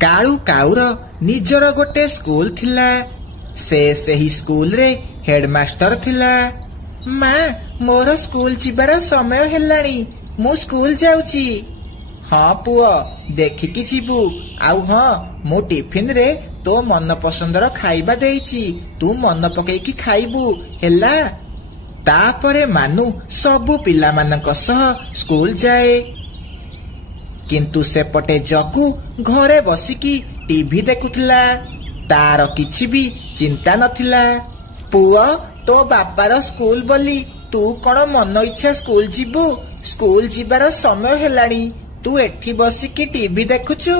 काळू काऊर निजर गोटे स्कूल थिला। से सही स्कूल रे हेडमास्टर थिला। माँ मोर स्कूल जीवार समय हेलाणी, मु स्कूल जाउची। हाँ पुओ देखिकी जीवु। आउ हाँ मु टिफिन रे तो मन पसंदर खाइबा देइची, तू मन पकेइकी खाइबु हेला। तापरे मानु सबु पिला मानक सह स्कूल जाए, किंतु सेपटे जग्गू घरे बसिकी टीवी देखुथिला। तार किछि भी चिंता नथिला। पुओ तो बापार स्कूल बोली तू कौन मन इच्छा स्कूल जीवु? स्कूल जीवार समय हेलाणी, तू एठी बसिकी टीवी देखुचु।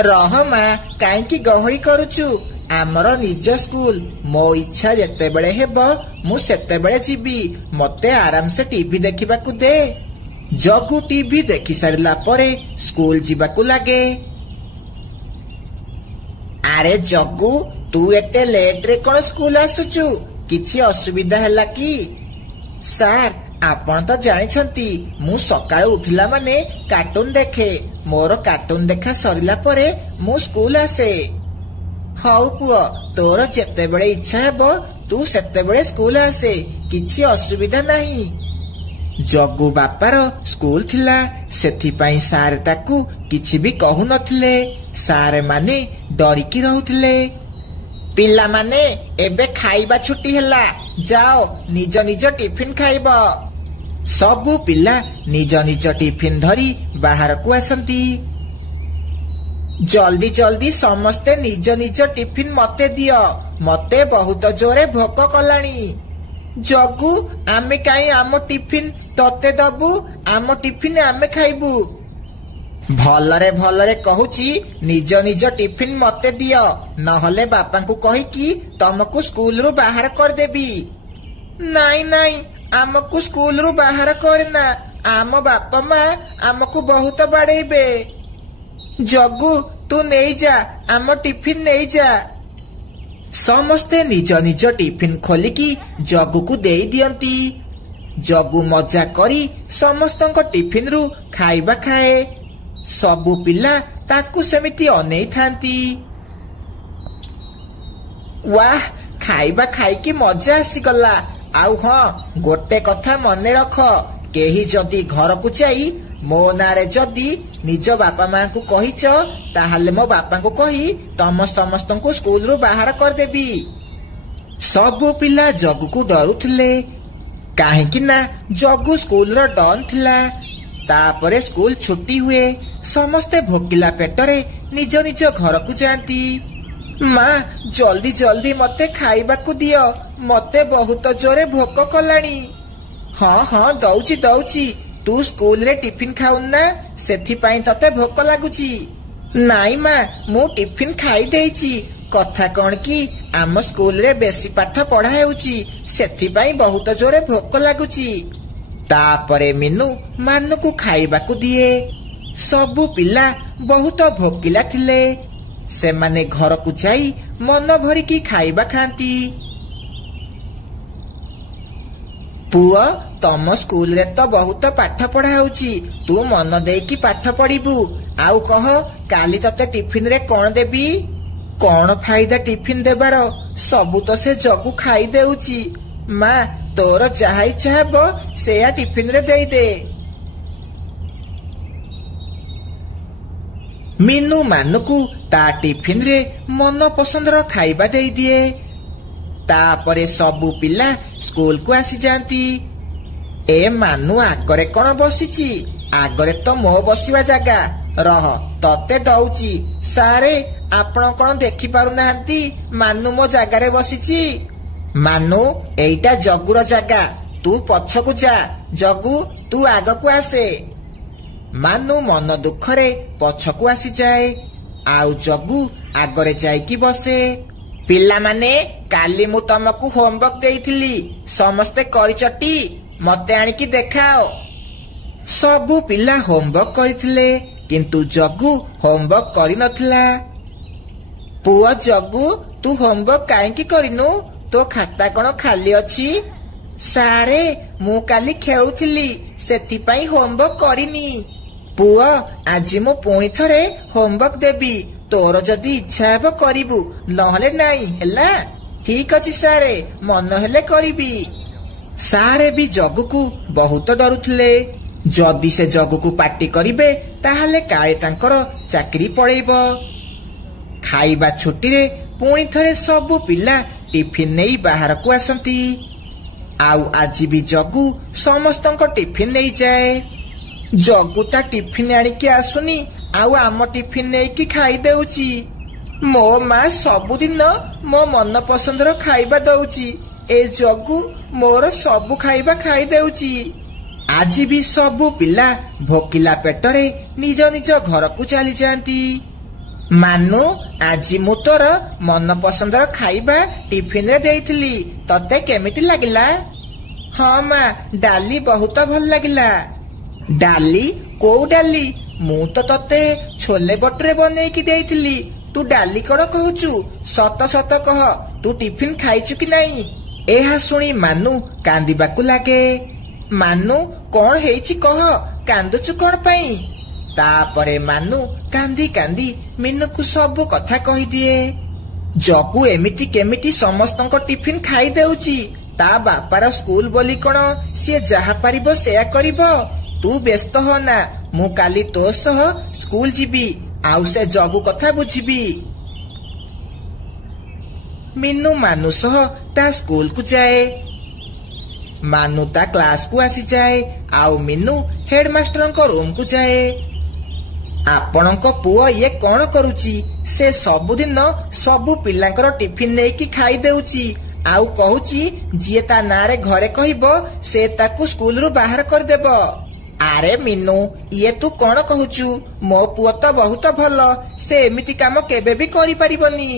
रह माँ काईकी गहरी करुचु, आमर निज स्कूल। मो इच्छा जेतेबेले हेबो मु सेतेबेले जीवी, मते आराम से टीवी देखिबाकू दे। जग्गू टीवी देखि सारिला परे स्कूल जीवाकू लागे। अरे जग्गू तू एते लेट रे कोन स्कूल आसुचु? किछि असुविधा हैला कि? सार आपण तो जानिछंती मु सकाळु उठिला माने कार्टून देखे। मोर कार्टून देखा सरिला परे मु स्कूल आसे। हौ पुओ तोर जेतेबेले इच्छा हेबो तू सेतेबेले स्कूल आसे, किछि असुविधा नाही। जग्गू बापार स्कूल थिला, सेथिपाई सार ताकू किछि भी कहू नथिले। सार माने डरिकी रहुथिले। पिला माने एबे खाइबा छुट्टी हैला, जाओ निज निज टिफिन खाइब। सबु पिला निज निज टिफिन धरी बाहर को आसंती। जल्दी जल्दी समस्ते निज निज टिफिन मते दियो, मते बहुत जोरे भोक कलाणी। जग्गू आमे काई आमो टिफिन तते दबु, आमो टिफिन आमे खाइबु। भलरे भलरे कहूची निज निज टिफिन मते दियो, नहले बापा को कही कि तुमको स्कूल रु बाहर कर देबी। नाई नाई आमको स्कूल रु बाहर करना, आम बापा माँ आमको बहुत बाड़ेबे। जग्गू तू नहीं जा, आम टिफिन नहीं जा। समस्ते निज निज टिफिन खोलिकी जग्गू को देई दियंती। जग्गू मजा करी समस्तଙ୍କ टिफिन रु खाइबा खाए। सबु पिला ताकू सेमिति अनेई थांती। वाह खाइबा खाइकी मजा आसीगला। आउ हाँ गोटे कथा मने रख, केही जदि घर को जाई मो नारे जदि निज बापा माँ को कहीच, ताहले मो बापा को कही तम समस्त को स्कूल रु बाहर कर देबी। सबु पिला जग्गू को डरुथिले, काहेकि ना जग्गू स्कूल रो डन थिला। तापरे स्कूल छुट्टी हुए, समस्ते भोकिला पेटरे निज निज घर को जाती। माँ जल्दी जल्दी मते खाइबा को दियो, मते बहुत जोरे भोक कलाणी। हाँ हाँ दौची दौची, तू स्कूल रे टिफिन खाउन ना, सेथिपाई तते भोक लागुची। नाई माँ मु टिफिन खाई देइची, कथा कौन कि आम स्कूल रे बेसी पाठ पढ़ा हेउची, सेथिपाई बहुत जोरे भोक लागुची। तापरे मीनू मानु को खाइबा को दिए। सबु पिला बहुत भोकिला थिले, सेमाने घर को जाई मन भरी की खाइबा खांती। पुओ तम स्कूल रे तो बहुत पाठ पढ़ा होउची, तू मन देकी पाठ पढ़िबू। आउ कह काली तते टिफिन रे कौन देबी? कौन फायदा टिफिन देबार, सबु तो से जग्गू खाई देउची। माँ तोर जहा इच्छा हेबो सेया टिफिन रे देई दे। मीनू मानुकू ता टिफिन रे मन पसंदर खाइबा देई दिए। तापरे सबु पिला स्कूल को आसी जाती। ए मानु आगरे कौन बसीची? आगरे तो मो बसिवा जगह, रह तते दउची। सारे आपण कौन देखि पारु नाहंती, मानु मो जगारे बसीची। मानु एइटा जग्गूर जगह, तू पछकू जा। जग्गू तू आग को आसे। मानु मन दुखरे पछकू आसी जाए, आउ जग्गू आगरे जाइकी बसे। पिला माने काली मु तमको होमवर्क देइथिली, समस्ते करिचटी, मते आनिकी देखाओ। सबु पिला होमवर्क करिथिले, किंतु जग्गू होमवर्क करि नथिला। पुओ जग्गू तू होमवर्क काहेकी करिनु? तो खाता कौन खाली अछि? सारे मु काली खेलुथिली, सेथिपाई होमवर्क करिनी। पुआ आज मु पुणी थरे होमवर्क देबी तोर जदि इच्छा हेब करिबु नहले नाही हैला। ठीक अछि सारे मन हेले करिबी। सारे भी जगु को बहुत डरुथिले जदि से जगु को पार्टी करिबे ताहाले काळे तांकर चाकरी पळेइबो। खाइबा छुट्टी रे पुणी थरे सबु पिला टिफिन नहीं बाहर को आसंती आउ आज भी जगु समस्तंको टिफिन नहीं जाए। जगु ता टिफिन आनिकी आसुनी आउ आम टिफिन नहीं की खाई देउची। मो माँ सबुदिन मो मन पसंदर खाइबा दउची ए जगु मोर सबु खाइबा खाई देउची। आज भी सबु पिला भोकिला पेटरे निज निज घर को चली जाती। मानु आज मु तोर मन पसंदर खाइबा टिफिन रे देइथिली तते केमिति लागिला? हाँ माँ डाली बहुत भल लागिला। डाली को डाली? मु तो तते छोले बटुरे बनेइकी देइथिली तू डाली कण कहूचु? सत सत कह तू टिफिन खाइचु कि नहीं? एहा सुनी मानु कांदिबाकू लागे। मानु कौन हेइची कह कांदुचु कौन पाई? तापरे मानु कांदी कांदी मीनू को सब कथा कही दिए। जगु एमिति केमिति समस्तंको टिफिन खाई देउची ता बापार स्कूल बोली कण सी जहा पारिबो सेया करिबो। तू व्यस्त हो ना मु काली तो सह स्कूल जीबी आउ से जगु कथा बुझिबी। मीनू मानु सह ता स्कूल को जाए। मानु ता क्लास को आसी जाए आउ मीनू हेडमास्टर को रूम को जाए। आपणको पुओ ये कौन करुची? से सबुदिन सबु पिलांकर टिफिन नहीं की खाई देउची आउ कहूची जिए ता नारे घरे कहिबो से ताकू स्कूल रु बाहर कर देबो। आरे मीनू ये तू कौन कहूचु? मो पुओ तो बहुत भल से एमिति काम केबे भी करि परिबनी।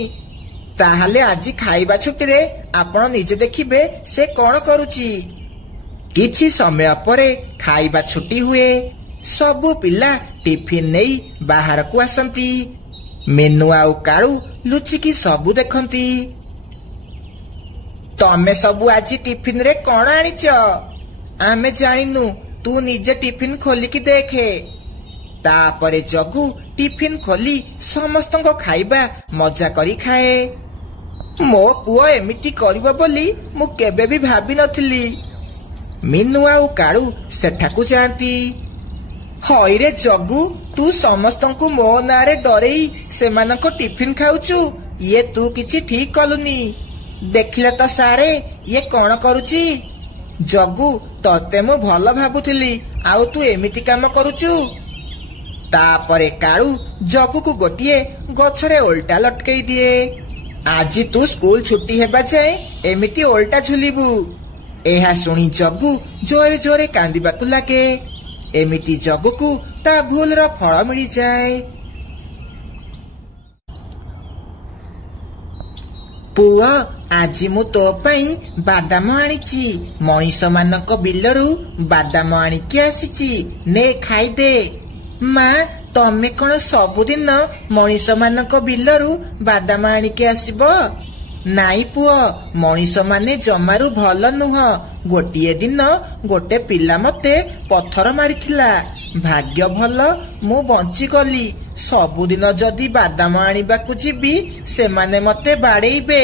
ताहाले आज खाइबा छुट्टी रे आपण निजे देखिबे से कौन करुची। किछि समय परे खाइबा छुट्टी हुए सबु पिला टिफिन नहीं बाहर को आसंती। मेनू आउ काळू लुचिकी सबु देखंती। तमे सबु आज टिफिन रे कौन आनिच? आमे जानिनु तू निजे टिफिन खोलिकी देखे। तापरे जगु टिफिन खोली समस्तंको खाइबा मजा करी खाए। मो पुओ एमिति करिबो बोली मु केबे भी भाबी नथिली। मीनू आउ काळू सेठाकू जांती। हई रे जगु तू समस्तंकु मो नारे डरेई सेमानको टिफिन खाउचु ये तू किछि ठीक कलुनी। देखिले तो सारे ये कौन करुची? जगु तते मु भल भाबुथिली आउ तू एमिति काम करुचु। तापरे काळू जगु को गोटिए गछरे ओल्टा लटकेई दिए। आज तू स्कूल छुट्टी हेबा जाए एमिति ओल्टा झुलिबु। एहा सुनी जगु जोरे जोरे कांदिबाकू लागे। एमिति जगु को ता भूल रो फल मिली जाए। पुआ आज मु तो पई बादाम आनिची मनीष मानक बिलरू बादाम आनिकी आसीची ने खाई दे। माँ तमे कौन सबुदिन मनीष मानक बिलरू बादाम आनिकी आसीबो? नाई पुओ मनीष माने जमारू भल नुह। गोटिए दिन गोटे पिला मते पत्थर मारिथिला भाग्य भल मु बंची गली। सबुदिन जदि बादाम आनिबाकू जीबी सेमाने मते बाड़ेइबे।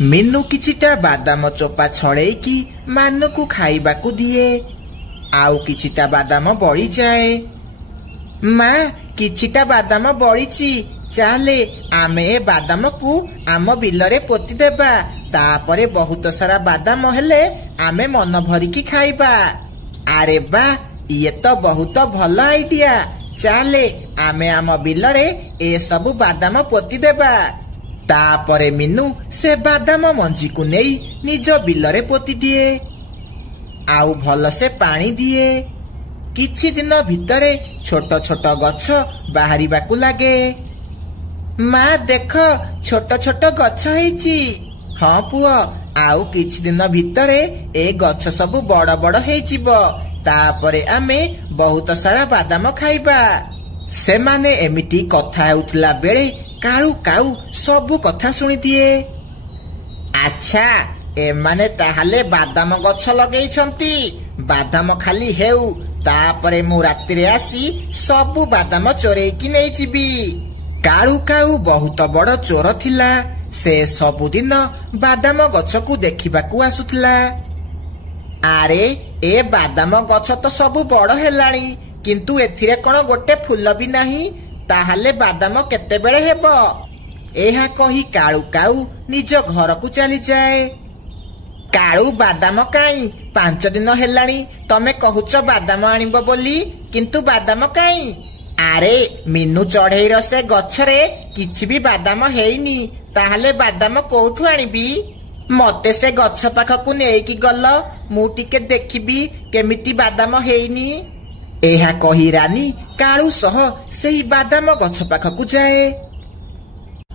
मीनू किछिटा बादाम चोपा छड़ेइकी मानु को खाइबाकू दिए आउ किछिटा बादाम बड़ी जाए। माँ किछिटा बादाम बड़ीची चाले आमे ए बादाम को आम बिलरे पोती देबा तापरे बहुत सारा बादाम हेले आमे मन भरिकी खाइबा। आरे बा ये तो बहुत भल आइडिया। चाले आमे आम बिलरे ए सबु बादाम पोती देबा। तापरे मीनू से बादाम मंजी को नहीं निज बिलरे पोती दिए आउ भल से पानी दिए। किछि दिन भितरे छोट छोट गछ बाहरिबाकू लागे। माँ देख छोट छोट गछ हेइची। हाँ पुओ आउ किछि दिन भितरे ए गछ सबु बड़ बड़ हेइजिबो तापरे आमे बहुत सारा बादाम खाइबा। सेमाने एमिति कथा हेउथला बेले काळू काऊ सबु कथा सुनी दिए। अच्छा एमाने ताहाले बादाम गछ लगेइछंती बादाम खाली हेउ तापरे मु रातिरे आसी सबु बादाम चोरेकी नहीं जीवी। काळू काऊ बहुत बड़ चोर थिला। से सबुदिन बादाम गछ को देखिबाकू आसुथिला। आरे ए बादाम गछ तो सबु बड़ हेलाणी किंतु एथिरे कोन गोटे फूल भी नाही, ताहाले बादाम केतेबेले हेबो। एहा कही काळू काऊ निज घर को चली जाए। काळू बादाम काई 5 दिन हेलाणी तमे कहूच बादाम आनिबो बोली, किंतु बादाम काई? आरे मीनू चढ़ेई से गछरे किछि भी बादाम हेइनी, ताहाले बादाम कोठु आनिबी? मते से गछ पाखकु नेकी गल, मु टिके देखिबी केमिति बादाम हेइनी। एहा कही रानी काळू सह सेही बादाम गछ पाखकु जाए।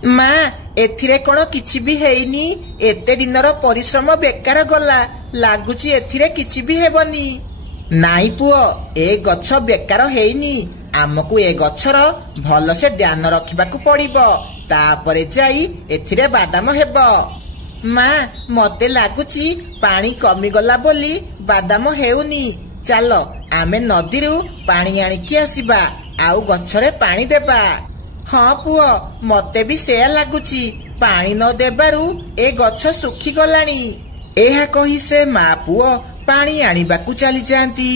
माँ एथिरे कोन किछि भी हेइनी, एते दिनर परिश्रम बेकार गला, लागुची एथिरे किछि भी हेबनी। नाई पुओ ए गछ बेकार हेइनी, आमको ए गछर भल से ध्यान रखिबाकू पड़िबो, तापरे जाई एथिरे बादाम हेबो। माँ मते लागुची पानी कमी गला बोली बादाम हेउनी, चलो आमे नदीरू पानी आनिकी आसीबा, आउ गछरे पानी देबा। हाँ पुओ मते भी सेया लागुची, पानी न देबारू ए गछ सुखी गलानी। एहा कही से माँ पुओ पानी आनिबाकू चली जाती।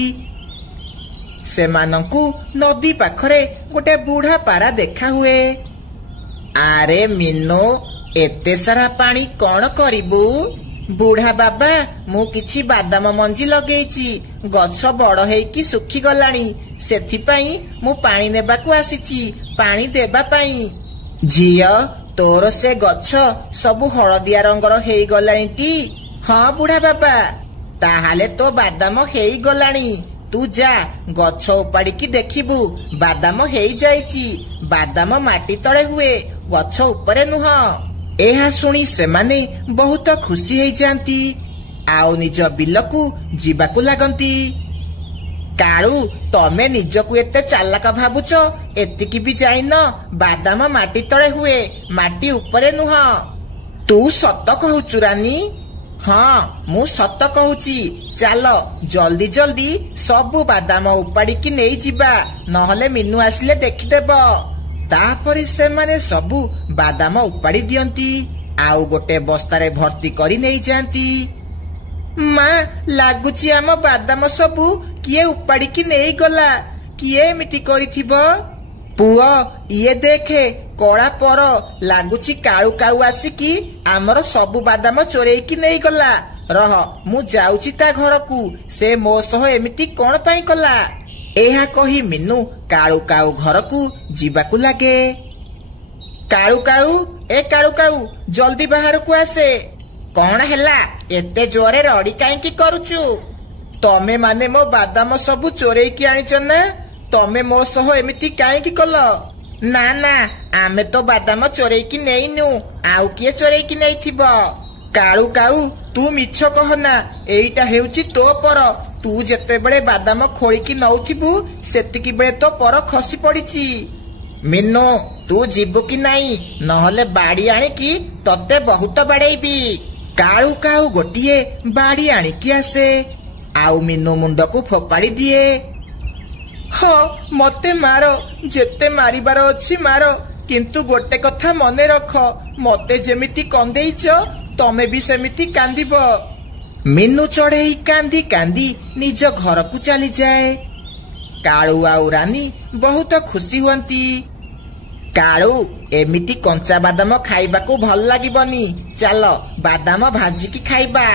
सेमानंकु नदी पाखरे गोटे बुढ़ा पारा देखा हुए। आरे मीनू एते सारा पानी कौन करिबू? बुढ़ा बाबा मु किछि बादाम मंजी लगेइची, गछ बड़ हेइकी सुखी गलानी, सेथिपाई मु पानी नेबाकू आसीची, पानी देबा पाई। झियो तोर से गछ सबु हळदिया रंगर हेइ गलानी टी? हाँ बुढ़ा बाबा, ताहाले तो बादाम हेइ गलानी। तू जा गछ उपाड़िकी देखिबू, बादाम हेइ जाइची। बादाम माटी तळे हुए, गछ उपरे नुह। एहा सुनी सेमाने बहुत खुशी हेइ जांती, आउ निज बिलकू जीवाकू लागंती। काळू तमे निजकू एते चालाक भाबुच, एतिकी भी जाइन बादाम माटी तळे हुए, माटी उपरे नुह। तू सत कहूचु रानी? हाँ मु सत कहूची, चलो जल्दी जल्दी सबु बादाम उपाड़िकी नहीं जिबा, नहले मीनू आसिले देखिदेब। तापरे सेमाने सबु बादाम उपाड़ी दियंती, आउ गोटे बस्तारे भर्ती करी नहीं जाती। माँ लागुची आम बादाम सबु किए उपाड़िकी नहीं गला, किए एमिति करिथिबो? पुओ इए देखे कड़ा पर लागुची काळू काऊ आसिकी आमर सबु बादाम चोरेकी नहीं गला। रह मु जाउची ता घरकू, से मो सह एमिति कोन पाई कला। एहा कही मीनू काळू काऊ घरकू जीवाकू लागे। काळू काऊ ए काळू काऊ जल्दी बाहर को आसे। कौन हेला एते जोरे रड़ी काईकी करूचु? तमे माने मो बादाम सबु चोरेकी आनिच ना, तमे मो सह एमिति काईकी कल? ना ना आमे तो बादाम चोरेकी नेइनु, आउ किए चोरेकी नेइथिबो? काळू काऊ तू मिछ कहना, एइटा हेउची तो पर। तू जेते बेले बादाम खोलिकी नउथिबू सेतिकी बेले तो पर खसी पड़िची। मीनू तू जीबू कि नाही, नहले बाड़ी आनिकी तते बहुत बाड़ेइबी। काळू काऊ गोटिए बाड़ी आनिकी आसे, आउ मीनू मुंडकू फोपाड़ी दिए। हाँ मते मारो, जेते मारिबार अछि मारो, किंतु गोटे कथा मने रख, मते जेमिति कंदेइच तमे भी सेमिति कांदिब। मीनू चढ़ेई कांदी कांदी निज घर को चली जाए। काळू आउ रानी बहुत खुशी हुअंती। काळू एमिति कंचा बादाम खाइबाकू भल लागिबनी, चल बादाम भाजिकी खाइबा।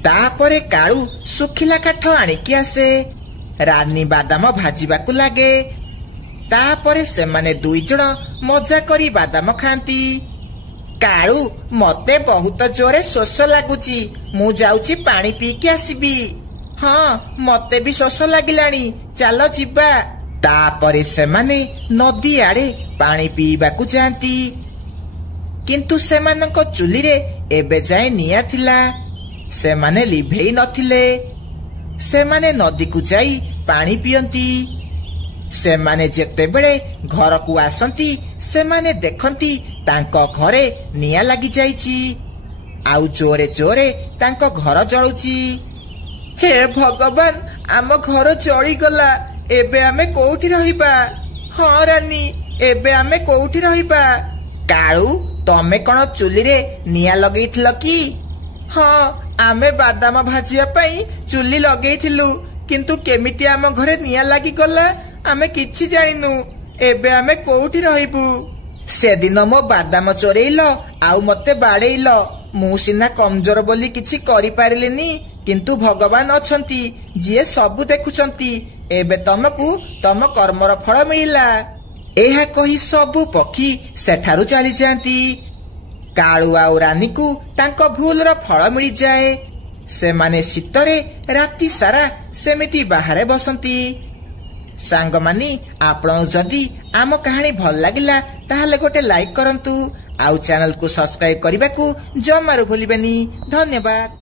तापरे काळू सुखिला काठ आनिकी आसे, रानी बादाम भाजिबाकू लागे। तापरे सेमाने दुई जण मजा करी बादाम खांती। काळू मते बहुत जोरे शोष लागुची, मु जाउची पानी पीकी आसीबी। हाँ मते भी शोष लागिलानी, चलो जिबा। तापरे सेमाने नदी आड़े पानी पीबाकू जांती, किंतु सेमानंको चुली रे एबे जाए निया थिला, सेमाने लिभेई नथिले। सेमाने नदी को जाई पानी पियंती। सेमाने जेतेबेले घर को आसंती, सेमाने देखंती तांको घरे निया लगी जाइची, आउ चोरे चोरे तांको घर जळुची। हे भगवान आम घर चढ़ीगला एबे आमे कोठी रहिबा हाँ रानी एबे आमे कोठी रहिबा कालू तमे कौन चुली रे निया लगेइथिल कि हाँ आमे बादाम भाजिया पई चुली लगेइथिलु किंतु केमिति आम घरे निया लागी गला आमे किछि जानिनु एबे आमे कोठी रहिबु से दिन मो बादाम चोरेइल आउ मते बाड़ेइल मु सिना कमजोर बोली किछि करि पारिलेनी किंतु भगवान अछंती जिए सबु देखुचंती एबे तमकु तम कर्मर फल मिलिला एहा कही सबु पक्षी सेठारु चली जाती कालू आउ रानी को तांको भूल रो फल मिल जाए से माने शीतरे राति सारा सेमिति बाहरे बसंती सांग मानी आपण जदि आम कहानी भल लागिला ताहले गोटे लाइक करंतु आउ चैनल को सब्सक्राइब करने को जमारू भूलिबेनी धन्यवाद।